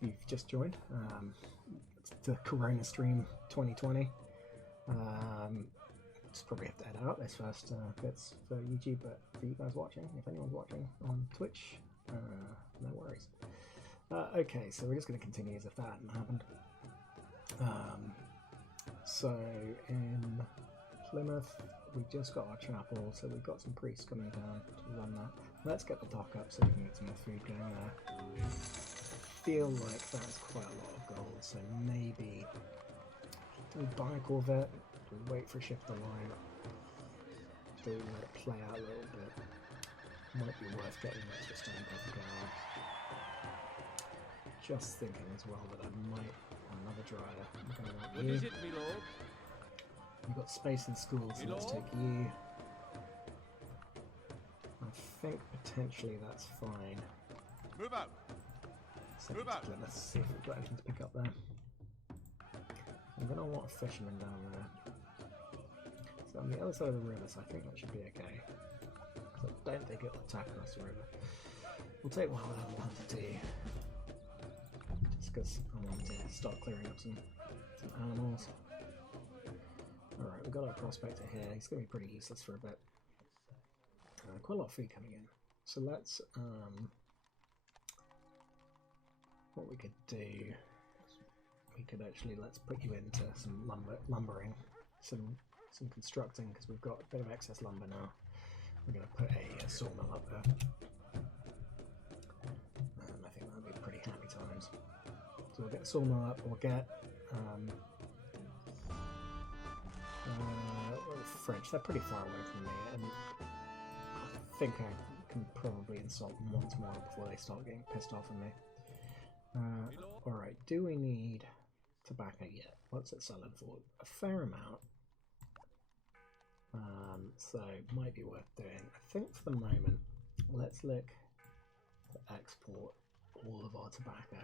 you've just joined. It's the Corona Stream 2020. Just probably have to edit out this first bits for YouTube, but for you guys watching, if anyone's watching on Twitch, no worries. Okay, so we're just going to continue as if that hadn't happened. So in Plymouth, we just got our chapel, so we've got some priests coming down to run that. Let's get the dock up so we can get some more food going there. Feel like that's quite a lot of gold, so maybe do we buy a Corvette? Do we wait for a shift to line? Do we let it play out a little bit? Might be worth getting an extra stone cover going. Just thinking as well that I might another dryer. I'm going to want you. What is it, my lord? We've got space in school, so let's take you. I think potentially that's fine. Move out. Move out. Let's see if we've got anything to pick up there. I'm going to want a fisherman down there. So on the other side of the river, so I think that should be okay. So I don't think it'll attack across the river. We'll take one level hunter too. Just because I want to start clearing up some animals. Alright, we've got our prospector here. He's going to be pretty useless for a bit. Quite a lot of food coming in. So let's, what we could do, we could actually, let's put you into some lumbering, some constructing, because we've got a bit of excess lumber now. We're going to put a sawmill up there. I think that'll be pretty happy times. So we'll get the sawmill up, we'll get French, they're pretty far away from me, and I think I can probably insult them once more before they start getting pissed off at me. Alright, do we need tobacco yet? What's it selling for? A fair amount. So might be worth doing. I think for the moment, let's look to export all of our tobacco.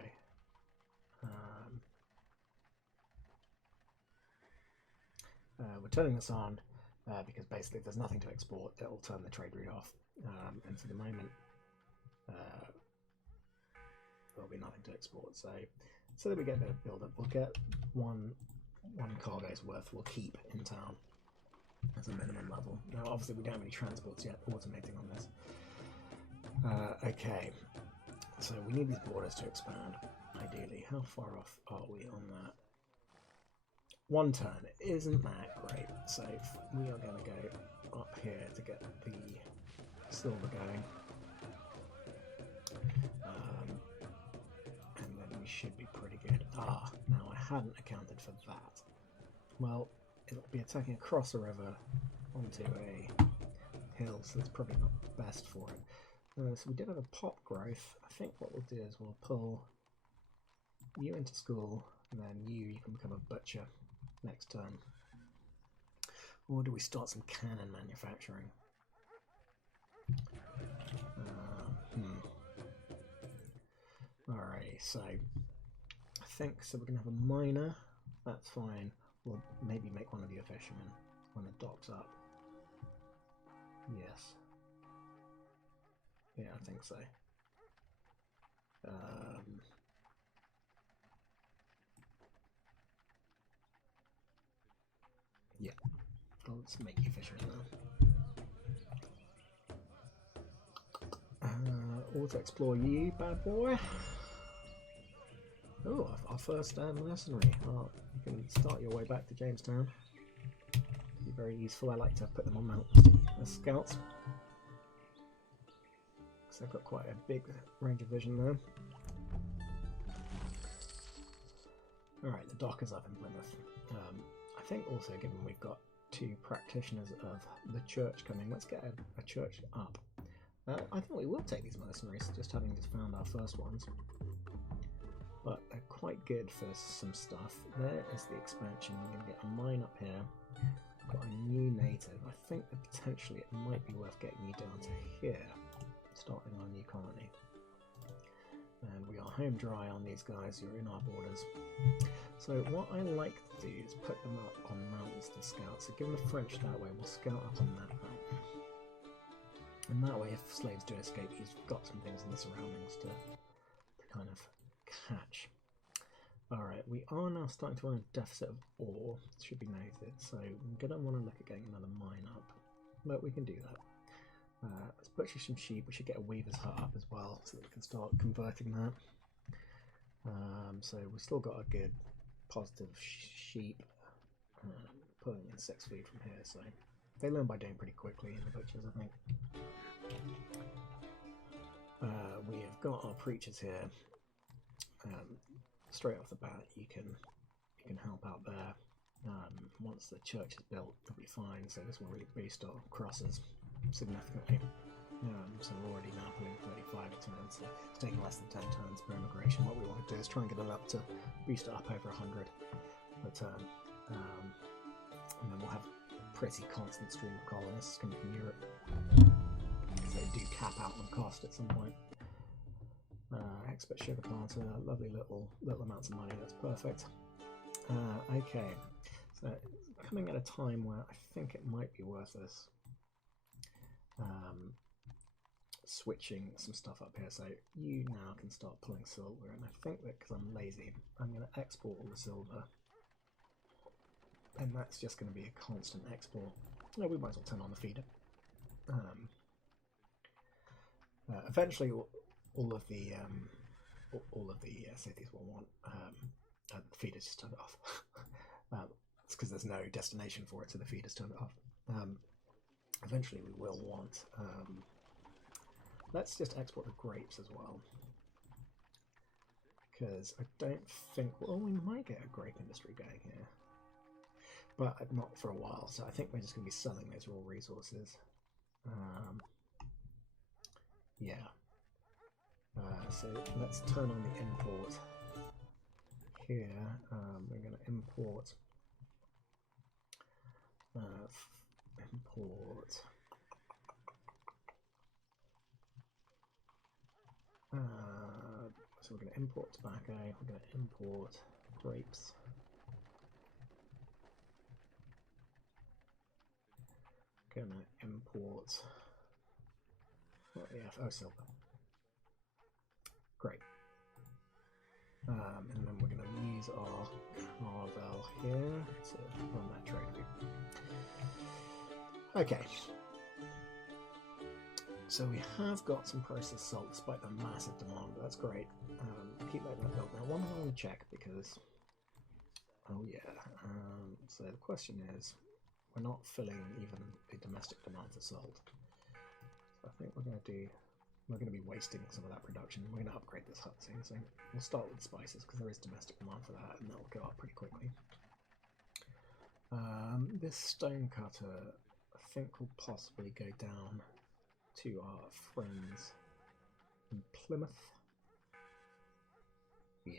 We're turning this on because basically if there's nothing to export, it'll turn the trade route off. And for the moment, there'll be nothing to export. So that we get a bit of build up, we'll get one cargo's worth we'll keep in town as a minimum level. Now obviously we don't have any transports yet automating on this. Okay, so we need these borders to expand ideally. How far off are we on that? One turn isn't that great, so we are going to go up here to get the silver going. And then we should be pretty good. Now I hadn't accounted for that. Well, it'll be attacking across a river onto a hill, so it's probably not best for it. So we did have a pop growth. I think what we'll do is we'll pull you into school, and then you can become a butcher next turn. Or do we start some cannon manufacturing? Alrighty, so I think so we're gonna have a miner, that's fine. We'll maybe make one of you a fisherman when the dock's up. Yes. Yeah, I think so. Yeah, let's make you fisherman now. Auto explore you, bad boy. Oh, our first mercenary. Oh, you can start your way back to Jamestown. Be very useful. I like to put them on mount as scouts, because they've got quite a big range of vision there. Alright, the dock is up in Plymouth. I think also, given we've got 2 practitioners of the church coming, let's get a church up. I think we will take these mercenaries, just having just found our first ones. But they're quite good for some stuff. There is the expansion. We're going to get a mine up here. Got a new native. I think that potentially it might be worth getting you down to here, starting our new colony. And we are home dry on these guys who are in our borders. So what I like to do is put them up on mountains to scout. So given the French that way, we'll scout up on that mountain. And that way, if slaves do escape, he's got some things in the surroundings kind of catch. Alright, we are now starting to run a deficit of ore, it should be noted, so I'm going to want to look at getting another mine up, but we can do that. Let's purchase some sheep. We should get a weaver's hut up as well, so that we can start converting that. So we've still got a good positive sheep, pulling in 6 feet from here, so they learn by doing pretty quickly in the butchers, I think. We have got our preachers here. Straight off the bat, you can help out there. Once the church is built, it'll be fine. So this will really boost our crosses significantly. So we're already now pulling 35 turns. So it's taking less than 10 turns per immigration. What we want to do is try and get it up to boost it up over 100 per turn, and then we'll have a pretty constant stream of colonists coming from Europe. They do cap out on cost at some point. Expert sugar planter, lovely little amounts of money. That's perfect. Okay, so coming at a time where I think it might be worth us switching some stuff up here. So you now can start pulling silver, and I think that because I'm lazy, I'm going to export all the silver, and that's just going to be a constant export. No, we might as well turn on the feeder. Eventually, all of the cities will want the feeders just turn it off. It's because there's no destination for it, so the feeders turn it off. Eventually, we will want. Let's just export the grapes as well, because I don't think. Well, we might get a grape industry going here, but not for a while. So I think we're just going to be selling those raw resources. Yeah. So let's turn on the import here. We're going to import so we're going to import tobacco, we're going to import grapes, going to import silver. Great. And then we're going to use our Carvel here to run that trade route. Okay. So we have got some processed salt despite the massive demand. That's great. Keep letting that build. Now, one thing I want to check because, so the question is, we're not filling even the domestic demand for salt. So I think we're going to be wasting some of that production. We're going to upgrade this hut soon, so we'll start with the spices because there is domestic demand for that, and that'll go up pretty quickly. This stone cutter, I think, will possibly go down to our friends in Plymouth. Yeah.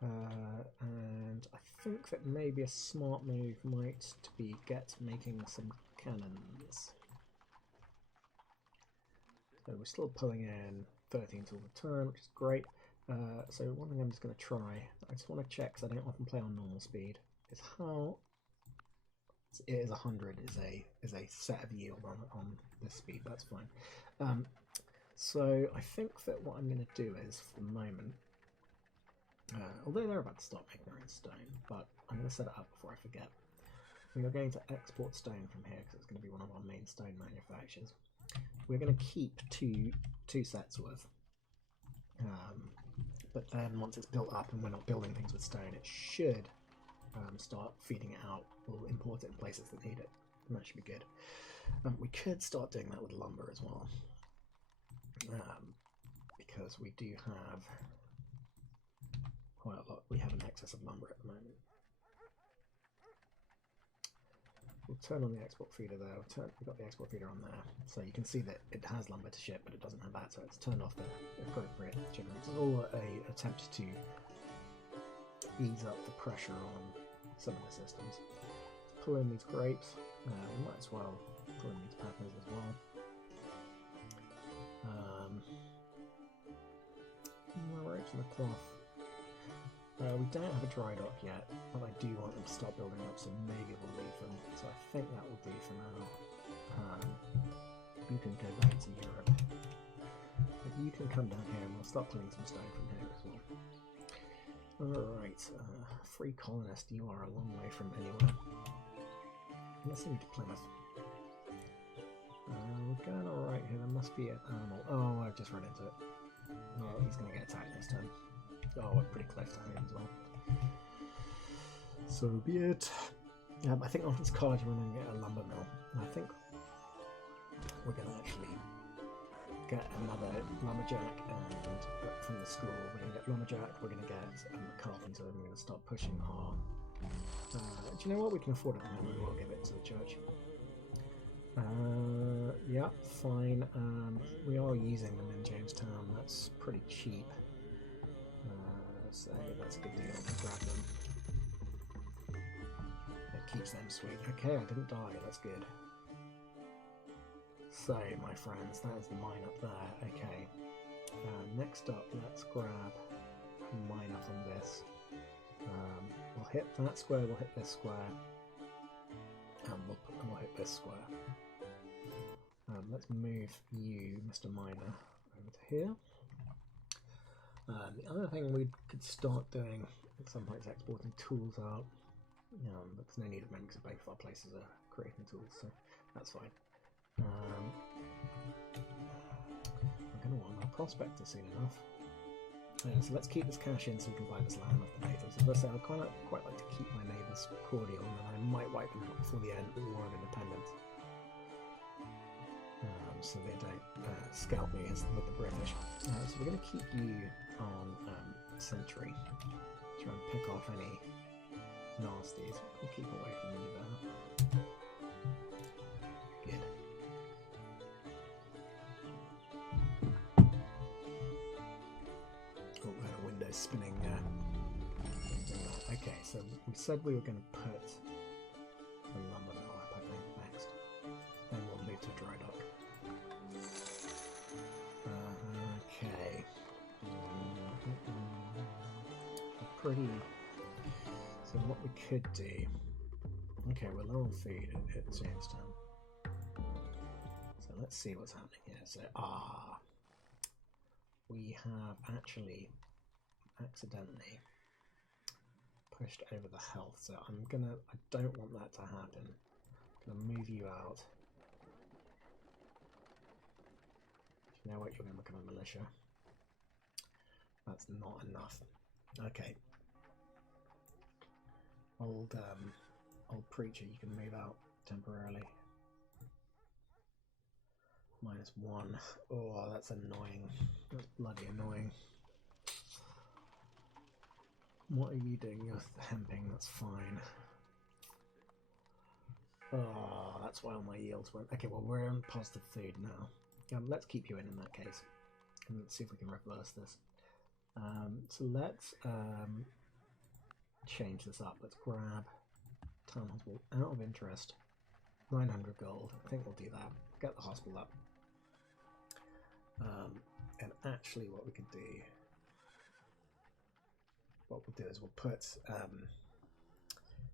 And I think that maybe a smart move might be making some cannons. So we're still pulling in 13 tools a turn, which is great. So one thing I'm just going to try, I just want to check, because I don't often play on normal speed, is how it is 100 is a set of yield on this speed. That's fine. So I think that what I'm going to do is, for the moment, although they're about to start making their own stone, but I'm going to set it up before I forget. We're going to export stone from here because it's going to be one of our main stone manufacturers. We're going to keep two sets worth, but then once it's built up and we're not building things with stone, it should start feeding it out. We'll import it in places that need it, and that should be good. We could start doing that with lumber as well, because we do have quite a lot. We have an excess of lumber at the moment. We'll turn on the export feeder there. We've got the export feeder on there, so you can see that it has lumber to ship, but it doesn't have that, so it's turned off the appropriate generators. It's all an attempt to ease up the pressure on some of the systems. Let's pull in these grapes. We might as well pull in these peppers as well. No ropes in the cloth. We don't have a dry dock yet, but I do want them to start building up, so maybe we'll leave them. So I think that will do for now. You can go back to Europe. you can come down here and we'll start pulling some stone from here as well. Alright, free colonist, you are a long way from anywhere. Let's send you to Plymouth. We're going alright here, there must be an animal. Oh, I've just run into it. Oh, he's going to get attacked this time. Oh, we're pretty close to home as well. So be it. I think off this college we're going to get a lumber mill. And I think we're going to actually get another lumberjack, and from the school we're going to get lumberjack, we're going to get a carpenter, and we're going to start pushing our... do you know what? We can afford it now, we will give it to the church. Yeah, fine. We are using them in Jamestown, that's pretty cheap. So that's a good deal, we'll grab them. It keeps them sweet. Okay, I didn't die, that's good. So, my friends, that is the mine up there. Okay. Next up, let's grab a mine up on this. We'll hit that square, we'll hit this square, and we'll hit this square. Let's move you, Mr. Miner, over to here. The other thing we could start doing at some point is exporting tools out. But there's no need of many because both of our places are creating tools, so that's fine. I'm going to want a prospector soon enough. So let's keep this cash in so we can buy this land off the natives. As I say, I'd quite like to keep my neighbours cordial, and then I might wipe them out before the end of the War of Independence. So they don't scalp me with the British. So we're going to keep you on sentry. Try and pick off any nasties. We'll keep away from you there. Good. Oh, we had a window spinning there. Okay, so we said we were going to put the lumber mill up, I think, next. Then we'll move to a dry dock. Okay. Pretty. So what we could do. Okay, we're low on food at Jamestown. So let's see what's happening here. So we have actually accidentally pushed over the health. So I don't want that to happen. I'm gonna move you out. You know what, you're going to become a militia. That's not enough. Okay. Old preacher, you can move out temporarily. -1. Oh, that's annoying. That's bloody annoying. What are you doing? You're hemping, that's fine. Oh, that's why all my yields went. Okay, well, we're on positive food now. Let's keep you in that case, and let's see if we can reverse this. So let's change this up. Let's grab town hospital out of interest, 900 gold. I think we'll do that. Get the hospital up. And actually, what we could do, is we'll put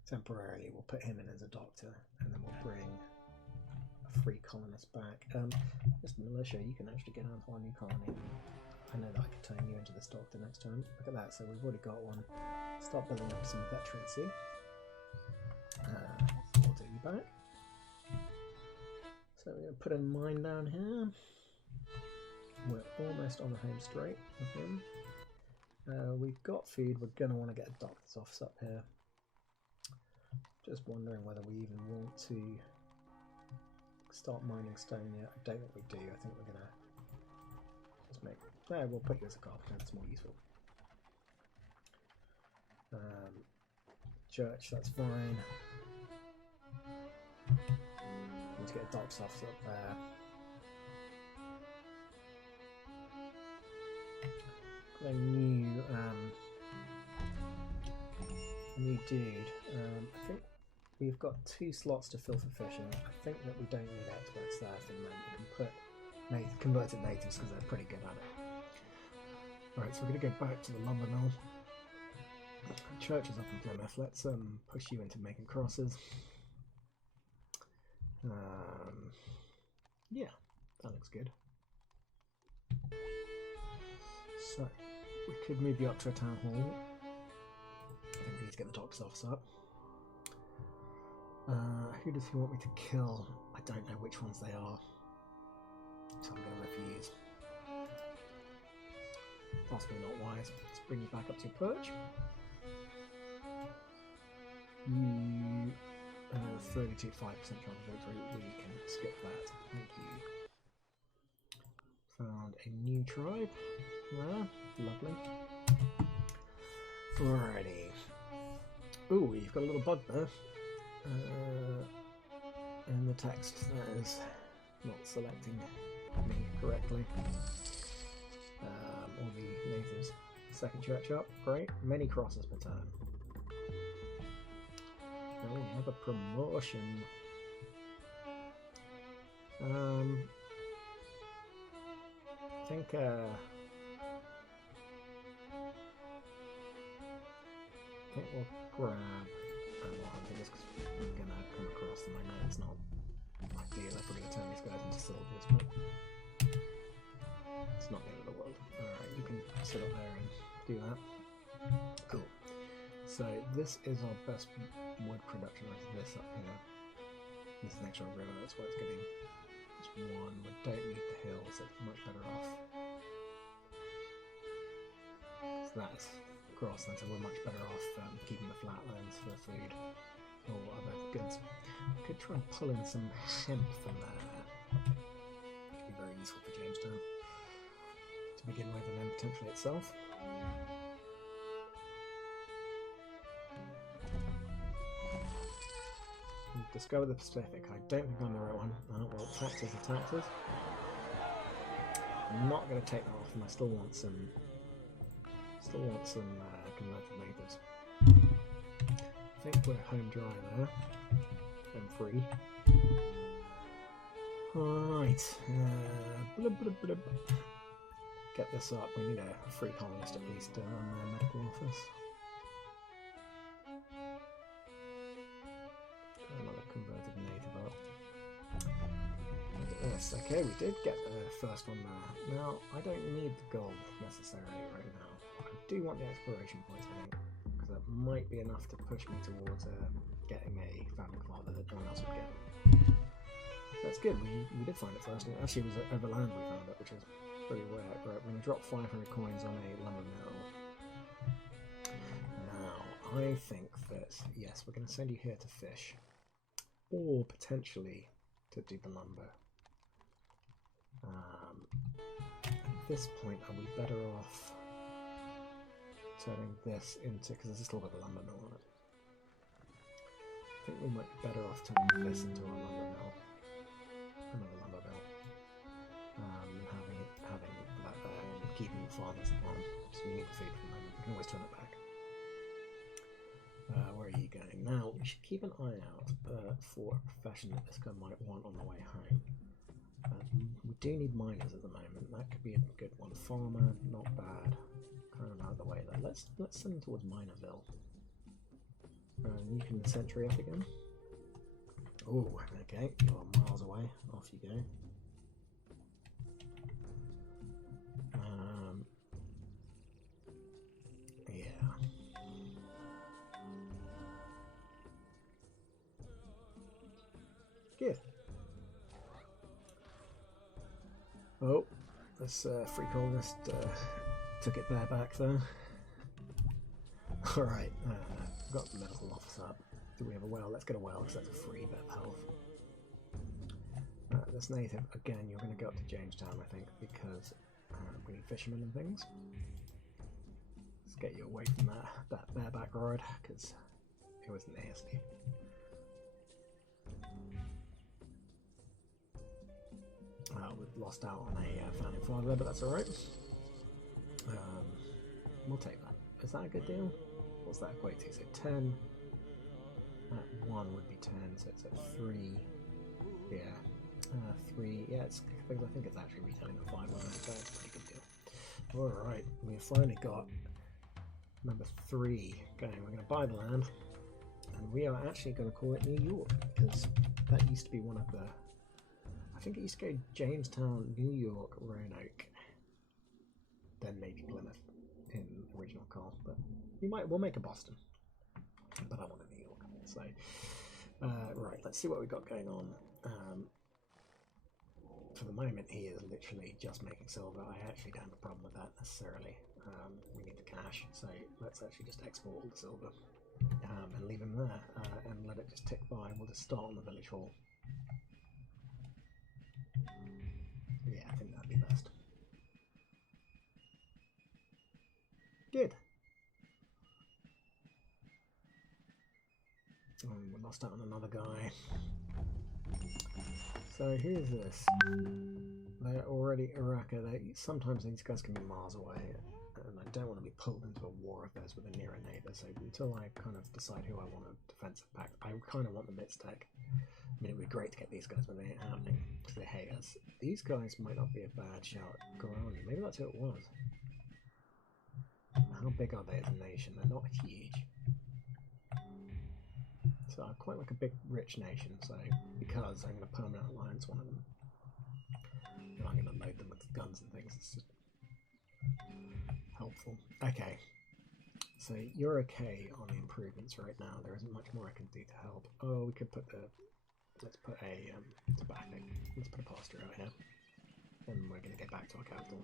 temporarily. We'll put him in as a doctor, and then we'll bring free colonists back. Mr. Militia, you can actually get onto our new colony. I know that I can turn you into this doctor next time. Look at that, so we've already got one. Start building up some veterancy. We'll do you back. So we're going to put a mine down here. We're almost on the home straight with him. We've got food. We're going to want to get a doctor's office up here. Just wondering whether we even want to start mining stone yet. I don't think we do. I think we're gonna just make. No, we'll put you as a carpenter. It's more useful. Church, that's fine. Need to get a docks officer up there. Got a new dude. I think we've got 2 slots to fill for fishing. I think that we don't need experts there for the moment. We can put converted natives because they're pretty good at it. Right, so we're going to go back to the lumber mill. Church is up in Plymouth. Let's push you into making crosses. Yeah, that looks good. So, we could move you up to a town hall. I think we need to get the doctor's office up. Who does he want me to kill? I don't know which ones they are. So I'm going to refuse. Possibly not wise. Let's bring you back up to your perch. You 32 5% chance of victory. We can skip that. Thank you. Found a new tribe. There. Lovely. Alrighty. Ooh, you've got a little bug there. In the text that is not selecting me correctly. All the natives. Second church up, great. Many crosses per turn. Oh, we have a promotion. I think we'll grab this because we're going to come across them. I know it's not ideal if we're going to turn these guys into soldiers, but it's not the end of the world. Alright, you can sit up there and do that. Cool. So this is our best wood production, right? This up here. This is an extra river, that's why it's getting just one. We don't need the hills, it's much better off. So that's grassland, so we're much better off keeping the flatlands for food or other goods. Could try and pull in some hemp from there. Could be very useful for Jamestown to begin with, and then potentially itself. Discover the Pacific. I don't think I'm the right one. Oh, well, taxes are taxes. I'm not going to take that off, and I still want some converted natives. I think we're home dry there. And free. Alright. Get this up. We need a free colonist at least on their medical office. Another converted native up. Look at this. Okay, we did get the first one there. Now, I don't need the gold necessarily right now. I do want the exploration points, I think, because that might be enough to push me towards getting a founding father that no one else would get. That's good. We did find it first. And actually, it was at Everland we found it, which is pretty rare. Right, we're going to drop 500 coins on a lumber mill. Now, I think that, yes, we're going to send you here to fish. Or potentially to do the lumber. At this point, are we better off turning this into, because there's still got the lumber mill on it. I think we might be better off turning this into our lumber mill. Another lumber mill. And having that there and keeping the farmers on. So we need the food from them. We can always turn it back. Where are you going? Now, we should keep an eye out for a profession that this guy might want on the way home. We do need miners at the moment. That could be a good one. Farmer, not bad. Kind of out of the way though. Let's send him towards Minerville. You can sentry up again. Oh, okay. You're miles away. Off you go. Yeah. Good. Oh, this free colonist took it bareback though. Alright, got the medical office up. Do we have a well? Let's get a well because that's a free bit of health. This native, again, you're going to go up to Jamestown, I think, because we need fishermen and things. Let's get you away from that bareback ride because it was nasty. We've lost out on a founding father, but that's alright. We'll take that. Is that a good deal? What's that equate to? So 10 at 1 would be 10, so it's at 3. Yeah. 3. Yeah, it's, I think it's actually retailing at 5 on that, so that's a pretty good deal. Alright, we've finally got number 3 going. We're going to buy the land, and we are actually going to call it New York, because that used to be one of the. I think it used to go Jamestown, New York, Roanoke. then maybe Plymouth in original Col. But we'll make a Boston. But I want a New York. So, right, let's see what we've got going on. For the moment, he is literally just making silver. I actually don't have a problem with that necessarily. We need the cash, so let's actually just export all the silver and leave him there and let it just tick by. We'll just start on the village hall. Yeah, I think that'd be best. Good. We lost out on another guy. So here's this. They're already Iraqi. Sometimes these guys can be miles away, and I don't want to be pulled into a war of those with a nearer neighbour. So until I kind of decide who I want a defensive pact, I kind of want the Mixtec. I mean, it would be great to get these guys, but they ain't happening because they hate us. These guys might not be a bad shout. Gorani, maybe that's who it was. How big are they as a nation? They're not huge. So I quite like a big, rich nation, so because I'm going to permanent alliance one of them. And I'm going to load them with guns and things. It's just helpful. Okay. So you're okay on the improvements right now. There isn't much more I can do to help. Oh, we could put the... Let's put a tobacco. Let's put a pasture out here. And we're going to get back to our capital.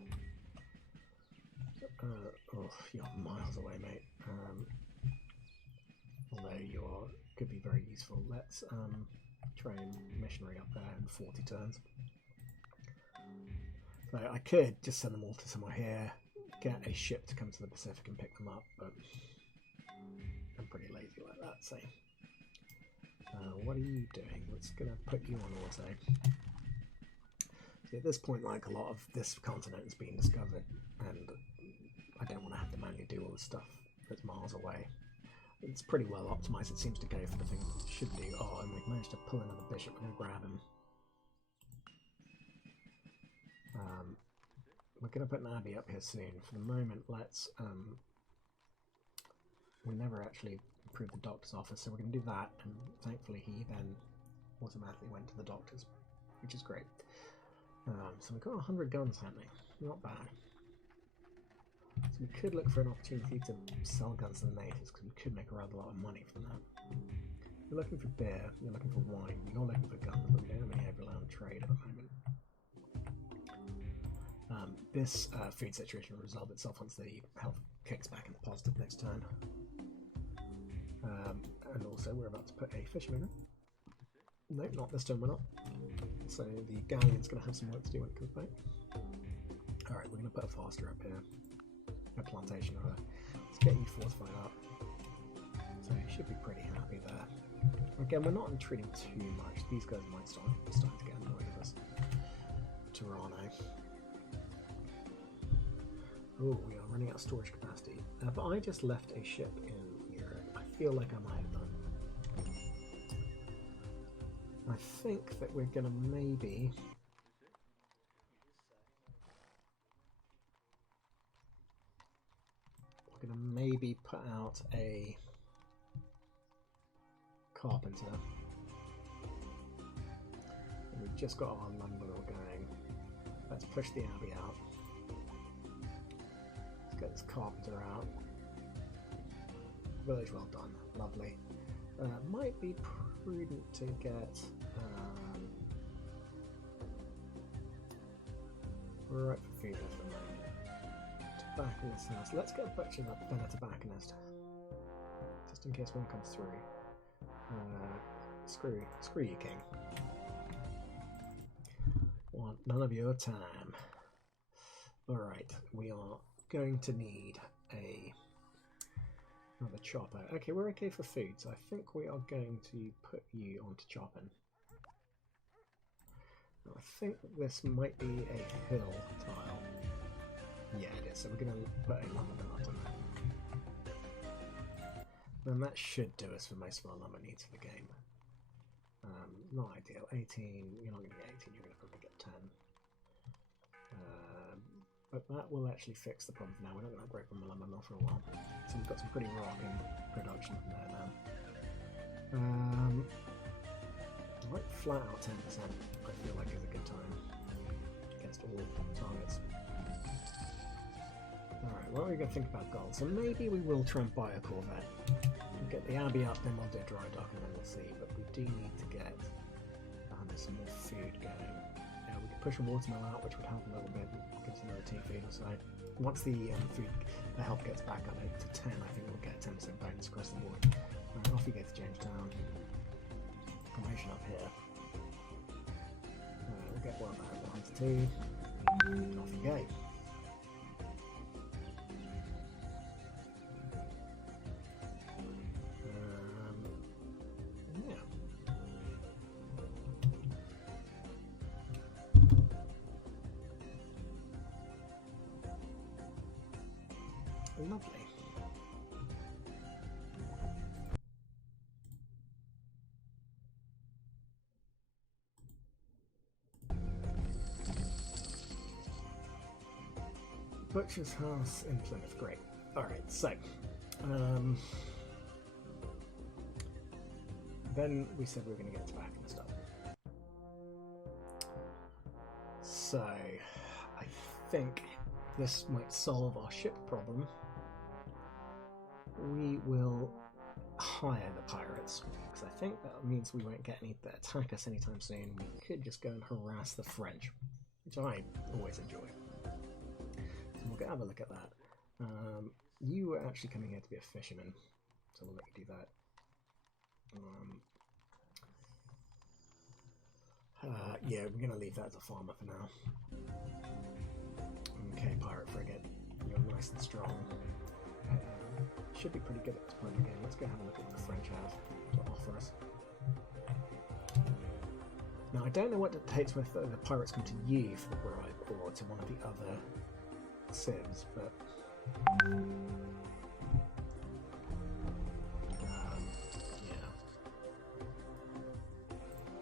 Oh, you're miles away, mate. Although you could be very useful. Let's train missionary up there in 40 turns. So I could just send them all to somewhere here, get a ship to come to the Pacific and pick them up, but I'm pretty lazy like that. So what are you doing? Let's gonna put you on auto. See, at this point, like, a lot of this continent is being discovered, and I don't want to have to manually do all this stuff that's miles away. It's pretty well optimized. It seems to go for the things it should do. Oh, and we've managed to pull another bishop. We're going to grab him. We're going to put an abbey up here soon. For the moment, let's... we never actually improved the doctor's office, so we're going to do that. And thankfully, he then automatically went to the doctor's, which is great. So we've got 100 guns happening. Not bad. So we could look for an opportunity to sell guns to the natives, because we could make a rather lot of money from that. You're looking for beer, you're looking for wine, you're looking for guns, but we don't have any overland trade at the moment. This food situation will resolve itself once the health kicks back in the positive next turn. And also we're about to put a fisherman in. No, not this turn we're not. So the galleon's going to have some work to do when it comes back. Alright, we're going to put a faster up here. A plantation over there. Let's get you fortified up. So you should be pretty happy there. Again, we're not entreating too much. These guys might start to get annoyed with us. Toronto. Oh, we are running out of storage capacity. But I just left a ship in Europe. I feel like I might have done. I think that we're going to maybe... We're going to maybe put out a carpenter. And we've just got our lumber mill going. Let's push the abbey out. Let's get this carpenter out. Village well done. Lovely. Might be prudent to get... we're right for food at the moment. Tobacconist house. Let's get a butcher up, then a tobacconist. Just in case one comes through. Screw you, king. Want none of your time. Alright, we are going to need another chopper. Okay, we're okay for food, so I think we are going to put you onto chopping. Now, I think this might be a hill tile. Yeah, it is, so we're going to put a lumber mill up on that. And that should do us for most of our lumber needs for the game. Not ideal. 18, you're not going to get 18, you're going to probably get 10. But that will actually fix the problem for now. We're not going to upgrade from the lumber mill for a while. So we've got some pretty rocking production from there now. Like flat out 10%, I feel like is a good time against all targets. Alright, what are we going to think about gold? So maybe we will try and buy a Corvette. We'll get the Abbey up, then we'll do a dry dock, and then we'll see. But we do need to get some more food going. We could push a watermill out, which would help a little bit. Give us another 2 feed or so. Once the the health gets back up to 10, I think we'll get a 10% bonus across the board. Off you go to Jamestown. Promotion up here. We'll get 1 to 2. Off you go. Lovely. Butcher's house in Plymouth, great. Alright, so then we said we were going to get tobacco and stuff. So I think this might solve our ship problem. We will hire the pirates, because I think that means we won't get any that attack us anytime soon. We could just go and harass the French, which I always enjoy. So we'll have a look at that. You were actually coming here to be a fisherman, so we'll let you do that. Yeah, we're going to leave that as a farmer for now. Okay, pirate frigate, you're nice and strong. Should be pretty good at this point of the game. Let's go have a look at what the French have to offer us. Now, I don't know what it takes when the pirates come to you for the bribe or to one of the other civs, but yeah.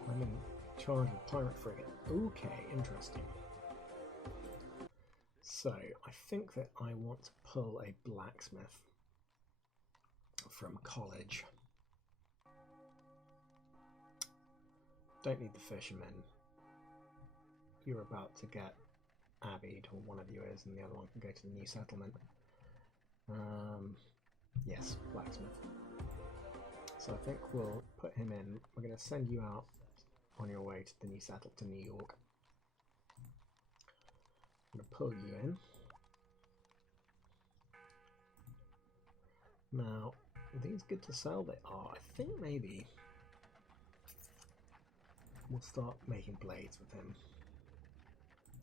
I'm in charge of pirate frigate. Okay, interesting. So, I think that I want to pull a blacksmith from college. Don't need the fishermen. You're about to get abbeyed, or one of you is, and the other one can go to the new settlement. Yes, blacksmith. So I think we'll put him in. We're going to send you out on your way to the new settlement, to New York. I'm going to pull you in. Now, are these good to sell? They are. I think maybe we'll start making blades with him.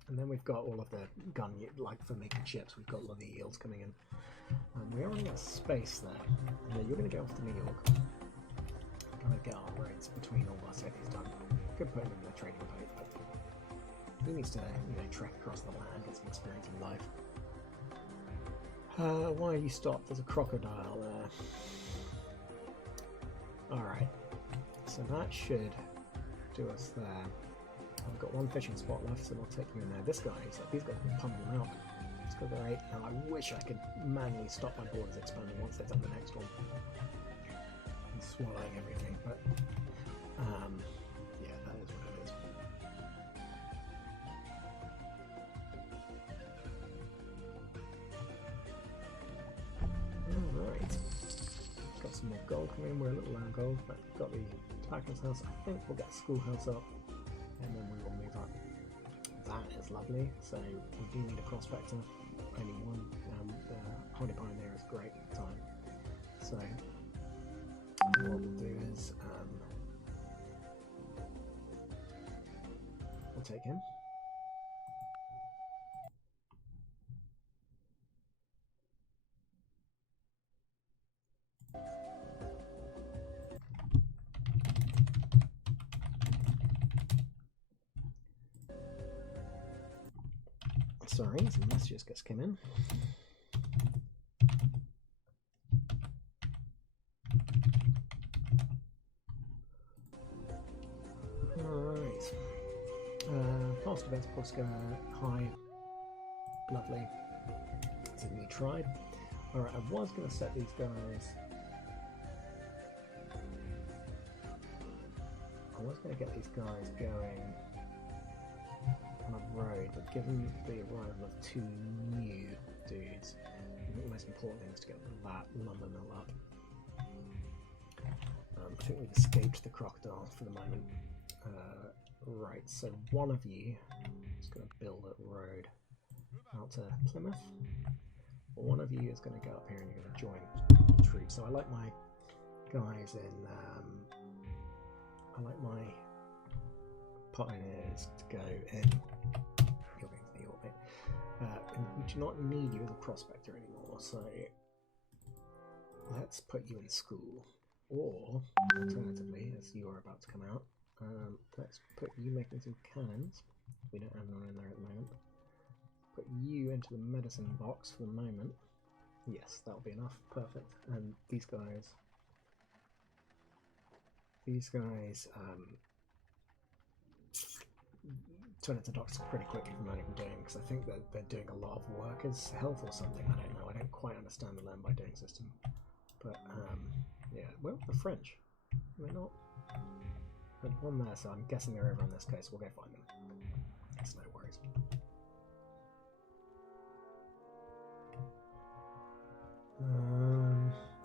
And then we've got all of the gun, like for making chips, we've got all of the yields coming in. We are running out of space there. Yeah, you're going to go off to New York. We're going to get our roads between all our cities done. Could put him in the trading post, but he needs to, trek across the land, get some experience in life. Why are you stopped? There's a crocodile there. Alright, so that should do us there. I've got 1 fishing spot left, so we'll take you in there. This guy, he's got to pump them out. Let's go there 8. Now, I wish I could manually stop my borders expanding once they've done the next one. And swallowing everything, but yeah, that is what it is. Alright. Got some more gold coming in. We're a little low on gold, but got the tobacco's house. I think we'll get the schoolhouse up, and then we will move up. That is lovely. So we do need a prospector, only one. The Honey Pioneer is great at the time. So what we'll do is we'll take him. Sorry, some messages just came in. Alright. Past events, Polska, high. Lovely. It's a new tribe. Alright, I was going to set these guys. I was going to get these guys going on a road, but given the arrival of 2 new dudes, think the most important thing is to get that lumber mill up. I think we've escaped the crocodile for the moment. Right, so one of you is going to build a road out to Plymouth. One of you is going to go up here and you're going to join the troops. So I like my guys in. I like my pioneers to go in. You're going to the orbit. We do not need you as a prospector anymore, so let's put you in school. Or, alternatively, as you are about to come out, let's put you making some cannons. We don't have anyone in there at the moment. Put you into the medicine box for the moment. Yes, that'll be enough. Perfect. And these guys turn into doctors pretty quickly from what I'm doing, because I think that they're doing a lot of workers' health or something. I don't know. I don't quite understand the learn by doing system. But, yeah. Well, the French. Are they not? There's one there, so I'm guessing they're over on this coast. We'll go find them. That's no worries.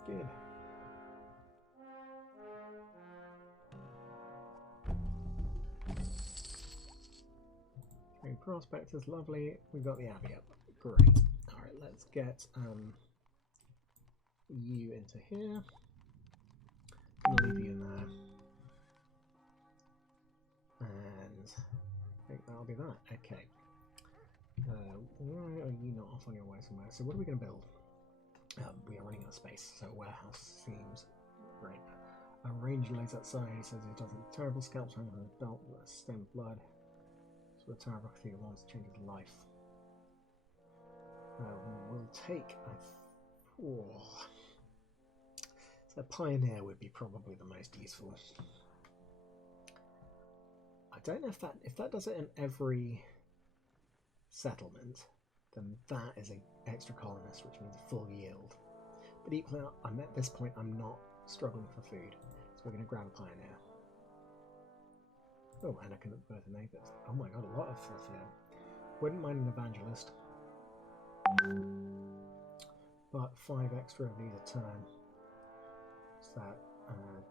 Good. Three prospectors, lovely. We've got the Abbey up. Great. Alright, let's get you into here. I'm gonna leave you in there. And I think that'll be that. Okay. Why are you not off on your way somewhere? So what are we going to build? We are running out of space, so warehouse seems great. A ranger lays outside, he says he does a terrible scalp hanging on his belt with a stain of blood. So a terrible thing that wants to change his life. We'll take so pioneer would be probably the most useful. I don't know if that does it in every settlement, then that is an extra colonist, which means full yield. But equally, at this point, I'm not struggling for food, so we're going to grab a pioneer. Oh, and I can birth an aphid. Oh my god, a lot of stuff here. Wouldn't mind an evangelist. But 5 extra of these a turn. So that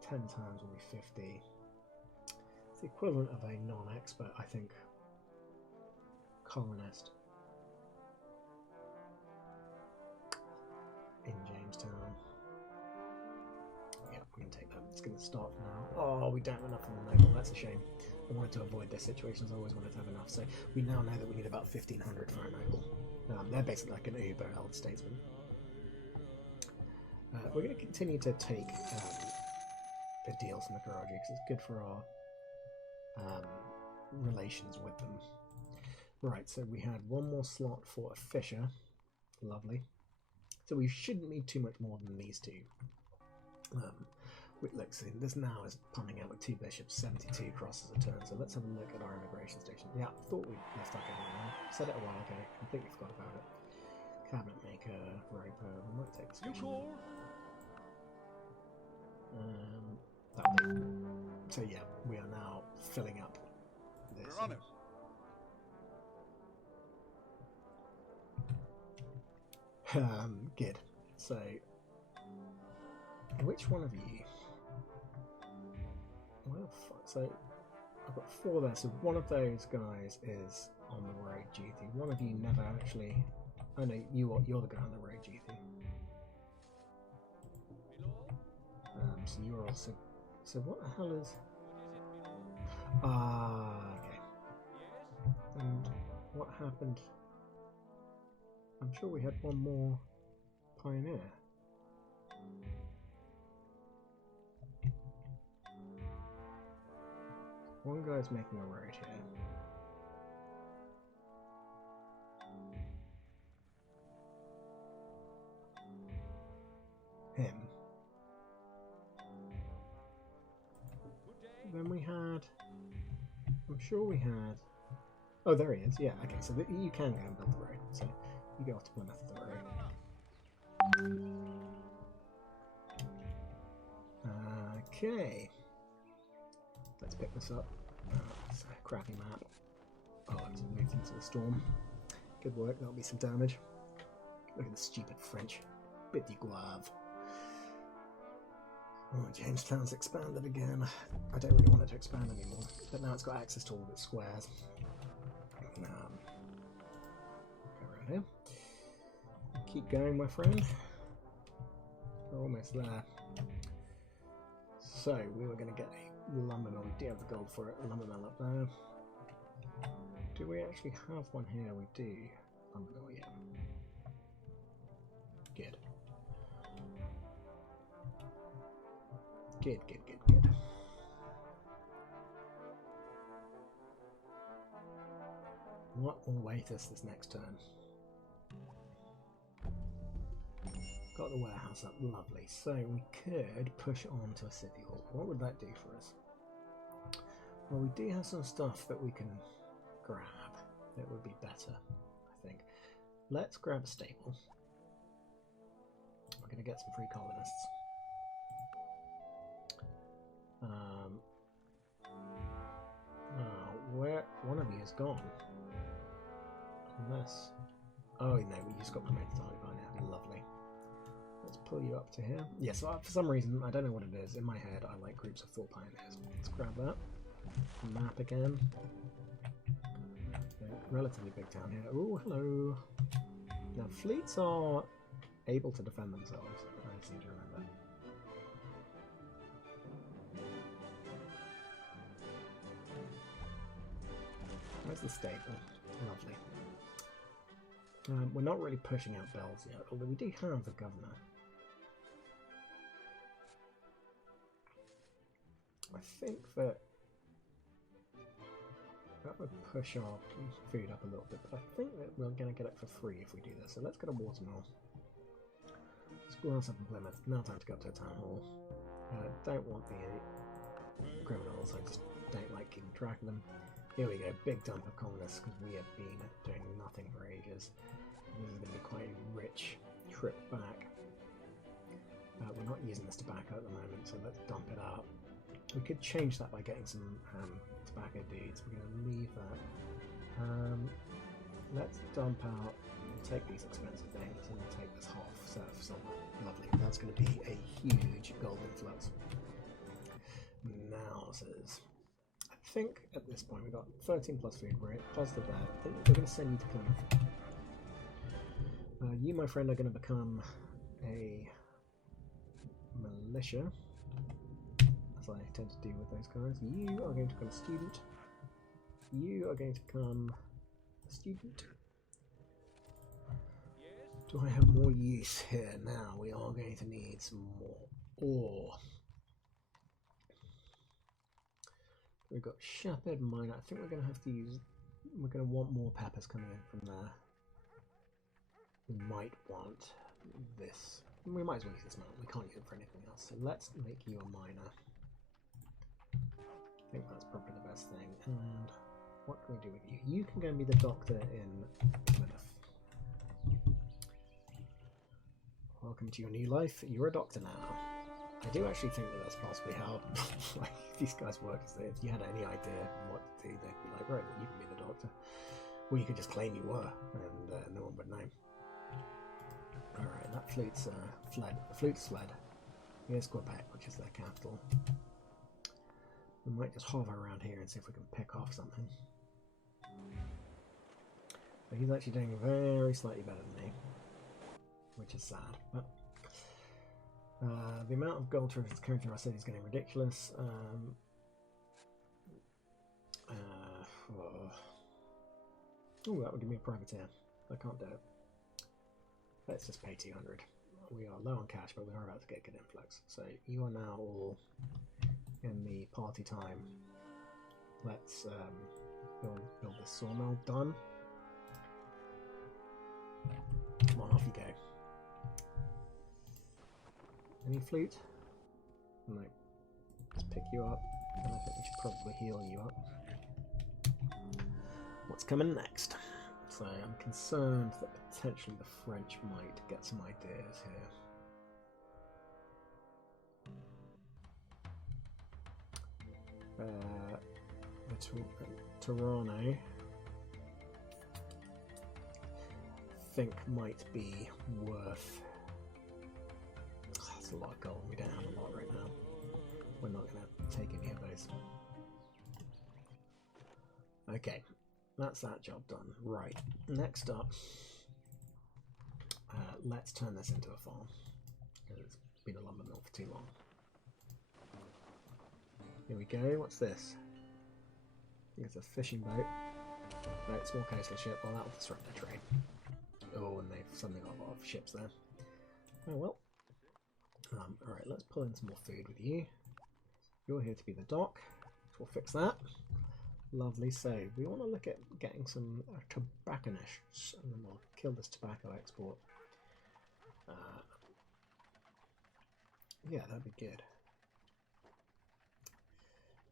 10 times will be 50. It's the equivalent of a non-expert, I think, colonist in Jamestown. Yeah, we're going to take that. It's going to start now. Oh, we don't have enough on the noble. That's a shame. I wanted to avoid this situation, so I always wanted to have enough. So we now know that we need about 1,500 for a noble. They're basically like an Uber elder statesman. We're going to continue to take the deals from the Karaji because it's good for our relations with them. Right, so we had one more slot for a fisher. Lovely. So we shouldn't need too much more than these two. Look, see, this now is punning out with 2 bishops, 72 crosses a turn. So let's have a look at our immigration station. Yeah, I thought we left our government there. Said it a while ago, completely forgot about it. Cabinet maker, roper, we might take this. That'll do. So yeah, we are now filling up this. We're on it. Good. So, which one of you? Well, fuck. So, I've got 4 there. So one of those guys is on the road duty. One of you never actually. Oh no, you're the guy on the road duty. So you're also. So what the hell is? Okay. And what happened? I'm sure we had one more pioneer. One guy's making a road here. Him. Then we had. I'm sure we had. Oh, there he is. Yeah. Okay. So you can go and build the road. So you go off to Plymouth the road. Okay. Let's pick this up. It's a crappy map. Oh, it's moved into the storm. Good work. That'll be some damage. Look at the stupid French. Petit Guave. Oh, Jamestown's expanded again. I don't really want it to expand anymore, but now it's got access to all of its squares. Go around here. Keep going, my friend. We're almost there. So, we were going to get a lumber mill. We do have the gold for it. A lumber mill up there. Do we actually have one here? We do. Lumber mill, yeah. Good. Good. What will wait us this next turn? Got the warehouse up, lovely. So we could push on to a city hall. What would that do for us? Well, we do have some stuff that we can grab that would be better, I think. Let's grab a stable. We're going to get some free colonists. Where one of you is gone. Unless... Oh, no, we just got promoted to Holy now. Lovely. Let's pull you up to here. Yes, for some reason, I don't know what it is. In my head, I like groups of 4 pioneers. Let's grab that. Map again. So, relatively big town here. Oh, hello. Now, fleets are able to defend themselves. I seem to remember. Where's the stable? Lovely. We're not really pushing out bells yet, although we do have the governor. I think that would push our food up a little bit, but I think that we're going to get it for free if we do this. So let's get a watermill. School us up in Plymouth. Now time to go up to a town hall. Don't want the criminals, I just don't like keeping track of them. Here we go, big dump of colonists because we have been doing nothing for ages. This is going to be quite a rich trip back. We're not using this tobacco at the moment, so let's dump it out. We could change that by getting some tobacco deeds. We're going to leave that. Let's dump out and take these expensive things and we'll take this half set of silver. Lovely. That's going to be a huge gold influx. Now, says. I think at this point we've got 13 plus food, we're positive there. I think we're going to send you to Plymouth. You, my friend, are going to become a militia, as I tend to do with those guys. You are going to become a student. You are going to become a student. Do I have more use here now? We are going to need some more ore. We've got Shepherd Miner. I think we're going to have to use... We're going to want more peppers coming in from there. We might want this. We might as well use this mountain. We can't use it for anything else. So let's make you a miner. I think that's probably the best thing. And what can we do with you? You can go and be the doctor in Plymouth. Welcome to your new life. You're a doctor now. I do actually think that that's possibly how like these guys work. Is that if you had any idea what to do, they'd be like, right, well, you can be the doctor. Or you could just claim you were, and no one would know. Alright, that fleet's fled. The fleet's fled. Here's Quebec, which is their capital. We might just hover around here and see if we can pick off something. But he's actually doing very slightly better than me, which is sad. But the amount of gold tourists coming through our city is getting ridiculous. Oh, that would give me a privateer. I can't do it. Let's just pay 200. We are low on cash, but we are about to get good influx. So you are now all in the party time. Let's build this sawmill. Done. Come on, off you go. Any fleet? No. Let's pick you up. And I think we should probably heal you up. What's coming next? So I'm concerned that potentially the French might get some ideas here. Toronto. I think might be worth. That's a lot of gold. We don't have a lot right now. We're not going to take any of those. Okay, that's that job done. Right, next up, let's turn this into a farm. It's been a lumber mill for too long. Here we go. What's this? I think it's a fishing boat. Right, small coastal ship. Well, that'll disrupt their trade. Oh, and they've suddenly got a lot of ships there. Oh well. Alright, let's pull in some more food with you. You're here to be the dock. We'll fix that. Lovely. So, we want to look at getting some tobacconists, and then we'll kill this tobacco export. Yeah, that'd be good.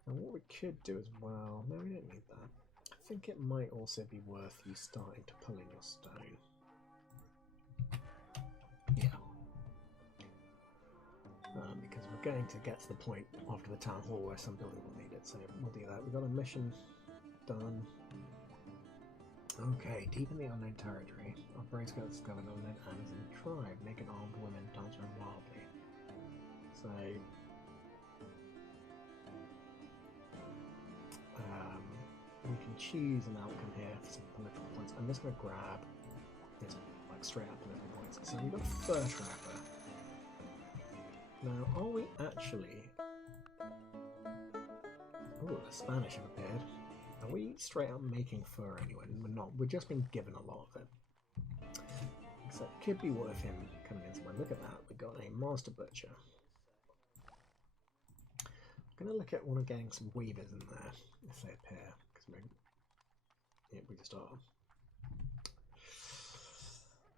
And what we could do as well... No, we don't need that. I think it might also be worth you starting to pull in your stone. Yeah. Because we're going to get to the point after the town hall where some building will need it, so we'll do that. We've got a mission done. Okay, deep in the unknown territory, our brave scouts discovered an unknown Amazon tribe, naked armed women dance around wildly. So, we can choose an outcome here for some political points. I'm just going to grab this, like, straight up political points. So we've got a fur trapper. Now, are we actually... Oh, the Spanish have appeared. Are we straight up making fur anyway? We're not. We've just been given a lot of it. So it could be worth him coming in somewhere. Look at that. We've got a master butcher. I'm going to look at one of getting some weavers in there, if they appear. Because we just are.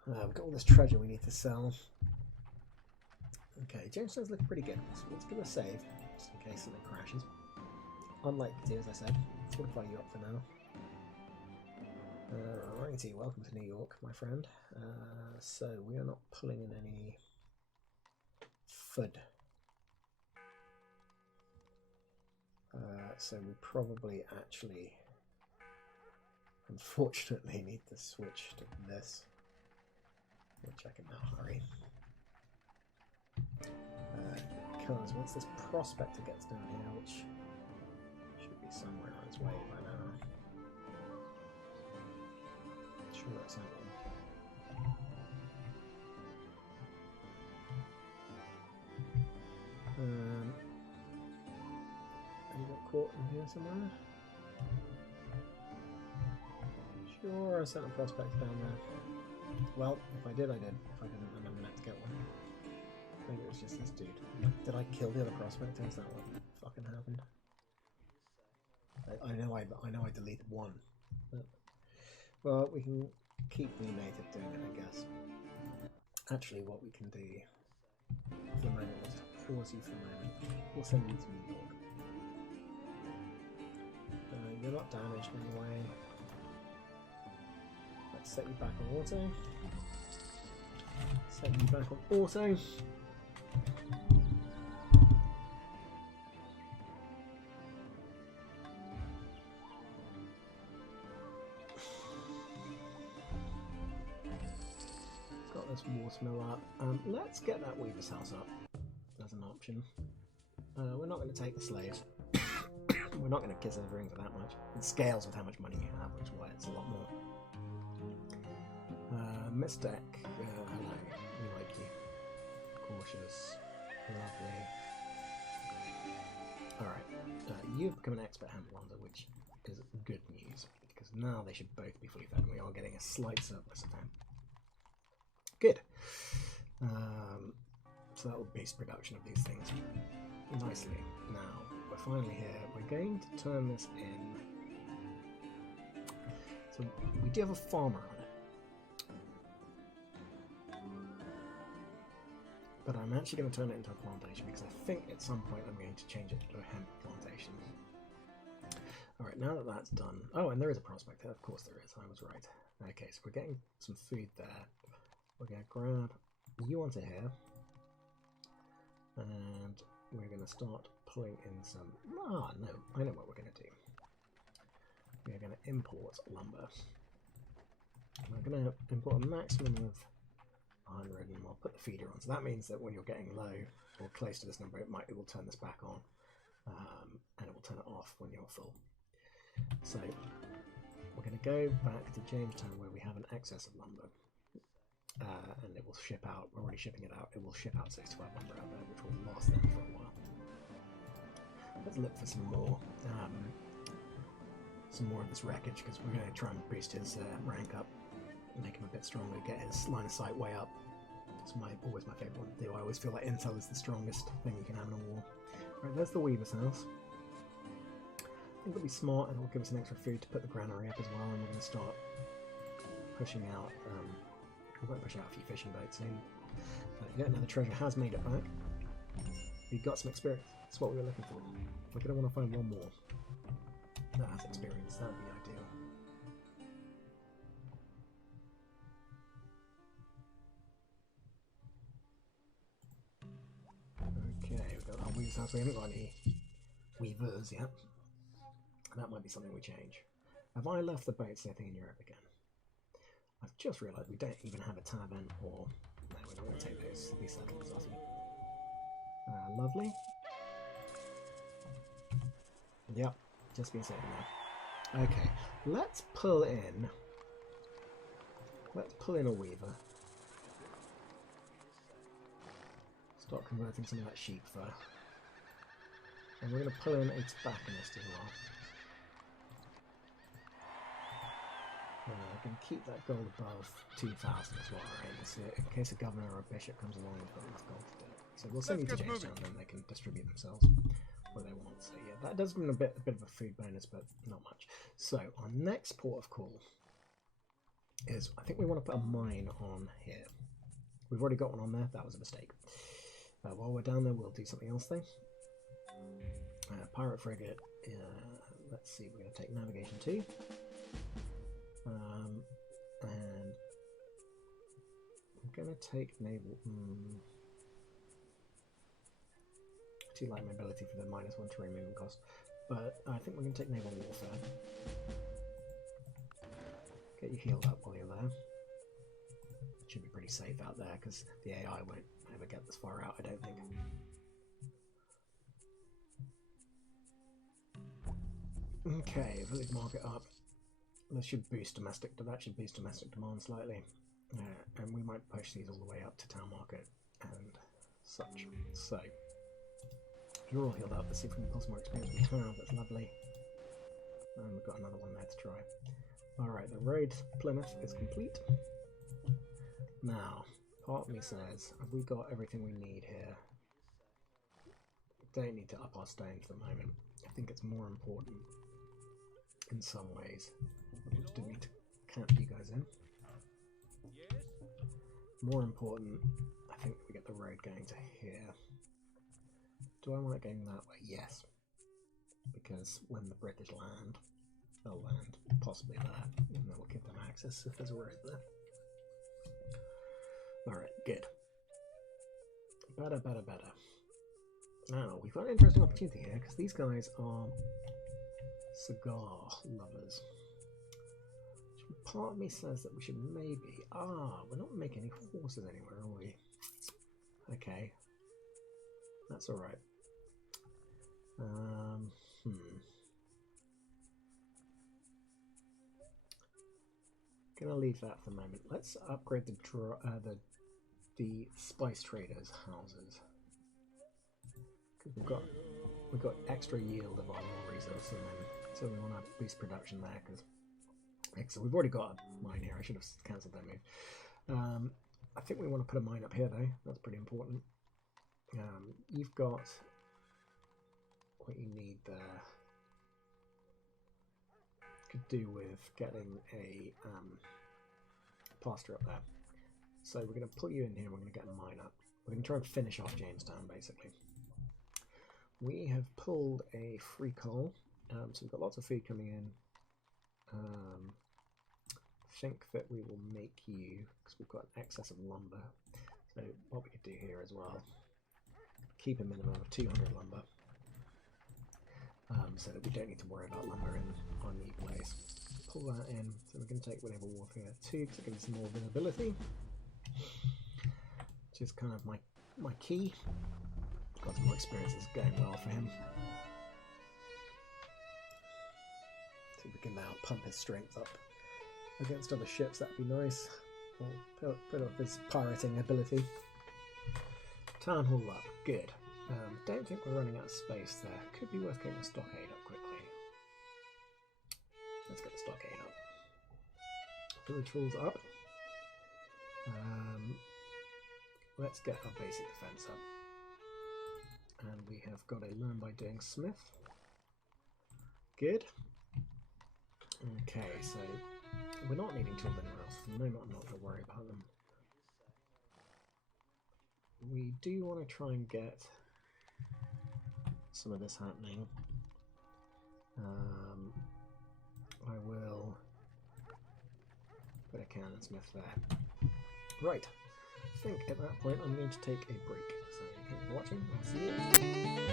We've got all this treasure we need to sell. Okay, Jamestown's looking pretty good. So let's give it a save, just in case something crashes. Unlikely to, as I said. Let's fortify you up for now. Righty, welcome to New York, my friend. So we are not pulling in any food. So we probably actually, unfortunately, need to switch to this, which I can now hurry. Because once this prospector gets down here, which should be somewhere on its way by now. Sure, that's that one. Have you got caught in here somewhere? Sure, I sent a prospector down there. Well, if I did, I did. If I didn't, then I'm gonna have to get one. Maybe it was just this dude. Did I kill the other prospector? Is that what fucking happened? I know I deleted one. But, well, we can keep the native doing it, I guess. Actually, what we can do for the moment is pause you for a moment. We'll send you to New York. You're not damaged anyway. Let's set you back on auto. Set you back on auto. Got this watermill up. Let's get that weaver's house up as an option. We're not going to take the slaves. We're not going to kiss over rings for that much. It scales with how much money you have, which is why it's a lot more. Mystic, hello, we like you. Cautious, lovely. Alright, you've become an expert handlander, which is good news, because now they should both be fully fed, and we are getting a slight surplus of them. Good. So that will boost production of these things nicely. Now, we're finally here. We're going to turn this in. So we do have a farmer on it. But I'm actually going to turn it into a plantation because I think at some point I'm going to change it to a hemp plantation. Alright, now that that's done... Oh, and there is a prospect there. Of course there is. I was right. Okay, so we're getting some food there. We're going to grab you onto here. And we're going to start pulling in some... Ah, no. I know what we're going to do. We're going to import lumber. We're going to import a maximum of 100 and we'll put the feeder on. So that means that when you're getting low or close to this number, it will turn this back on and it will turn it off when you're full. So we're going to go back to Jamestown where we have an excess of lumber. And it will ship out, we're already shipping it out, it will ship out 65 lumber out there, which will last them for a while. Let's look for some more of this wreckage, because we're going to try and boost his rank up, make him a bit stronger, get his line of sight way up. It's always my favourite one to do. I always feel like intel is the strongest thing you can have in a war. Right, there's the Weaver's house. I think it'll be smart and it'll give us an extra food to put the granary up as well, and we're going to start pushing out. We won't push out a few fishing boats soon. Yeah, now the treasure has made it back. We've got some experience. That's what we were looking for. We're going to want to find one more that has experience. That would be ideal. Okay, we've got our Weaver's house. We haven't got any Weavers yet. That might be something we change. Have I left the boat setting in Europe again? I've just realised we don't even have a tavern, or no, we're not going to take these settlements off you. Lovely. Yep, just been saving now. Okay, let's pull in a Weaver. Start converting some of that sheep fur. And we're going to pull in a tobacconist as well. I can keep that gold above 2,000 as well, right? So in case a governor or a bishop comes along, we've got enough gold to do it. So we'll send you to Jamestown, and then they can distribute themselves where they want. So yeah, that does bring a bit of a food bonus, but not much. So our next port of call is, I think we want to put a mine on here. We've already got one on there. That was a mistake. While we're down there, we'll do something else though. Pirate frigate. Let's see. We're going to take navigation 2. And I'm going to take naval. Too light mobility for the -1 terrain movement cost, but I think we're going to take naval warfare. Get you healed up while you're there. Should be pretty safe out there because the AI won't ever get this far out, I don't think. Okay, village market up. That should boost domestic demand slightly, and we might push these all the way up to town market and such. So you're all healed up. Let's see if we can pull some more experience. We have. That's lovely. And we've got another one there to try. All right, the road Plymouth is complete. Now, part of me says, have we got everything we need here? We don't need to up our stone for the moment. I think it's more important in some ways. I just didn't need to camp you guys in. More important, I think we get the road going to here. Do I want it going that way? Yes. Because when the British land, they'll land possibly there, and that will give them access if there's a road there. Alright, good. Better. Now, we've got an interesting opportunity here, because these guys are cigar lovers. Part of me says that we should maybe... we're not making any horses anywhere, are we? Okay. That's alright. Gonna leave that for the moment. Let's upgrade the spice traders' houses. Because we've got extra yield of our raw resource, and then so we want to boost production there. Because so we've already got a mine here. I should have cancelled that move. I think we want to put a mine up here though. That's pretty important. You've got what you need there. Could do with getting a pasture up there. So we're going to put you in here. We're going to get a mine up. We're going to try and finish off Jamestown basically. We have pulled a free coal, so we've got lots of food coming in. I think that we will make you, because we've got an excess of lumber. So what we could do here as well, keep a minimum of 200 lumber, so that we don't need to worry about lumber in our new place. pull that in. So we can take whatever warfare 2 because it gives us more visibility, which is kind of my key. Got some more experience. It's going well for him. So we can now pump his strength up against other ships. That'd be nice. Or put up his pirating ability. Town hall up. Good. Don't think we're running out of space there. Could be worth getting the stockade up quickly. Let's get the stockade up. Village walls up. Let's get our basic defense up. And we have got a learn by doing smith. Good. Okay, so we're not needing to build anywhere else. For the moment, I'm not going to worry about them. We do want to try and get some of this happening. I will put a cannon smith there. Right. I think at that point I'm going to take a break. So thank you for watching. I'll see you next time.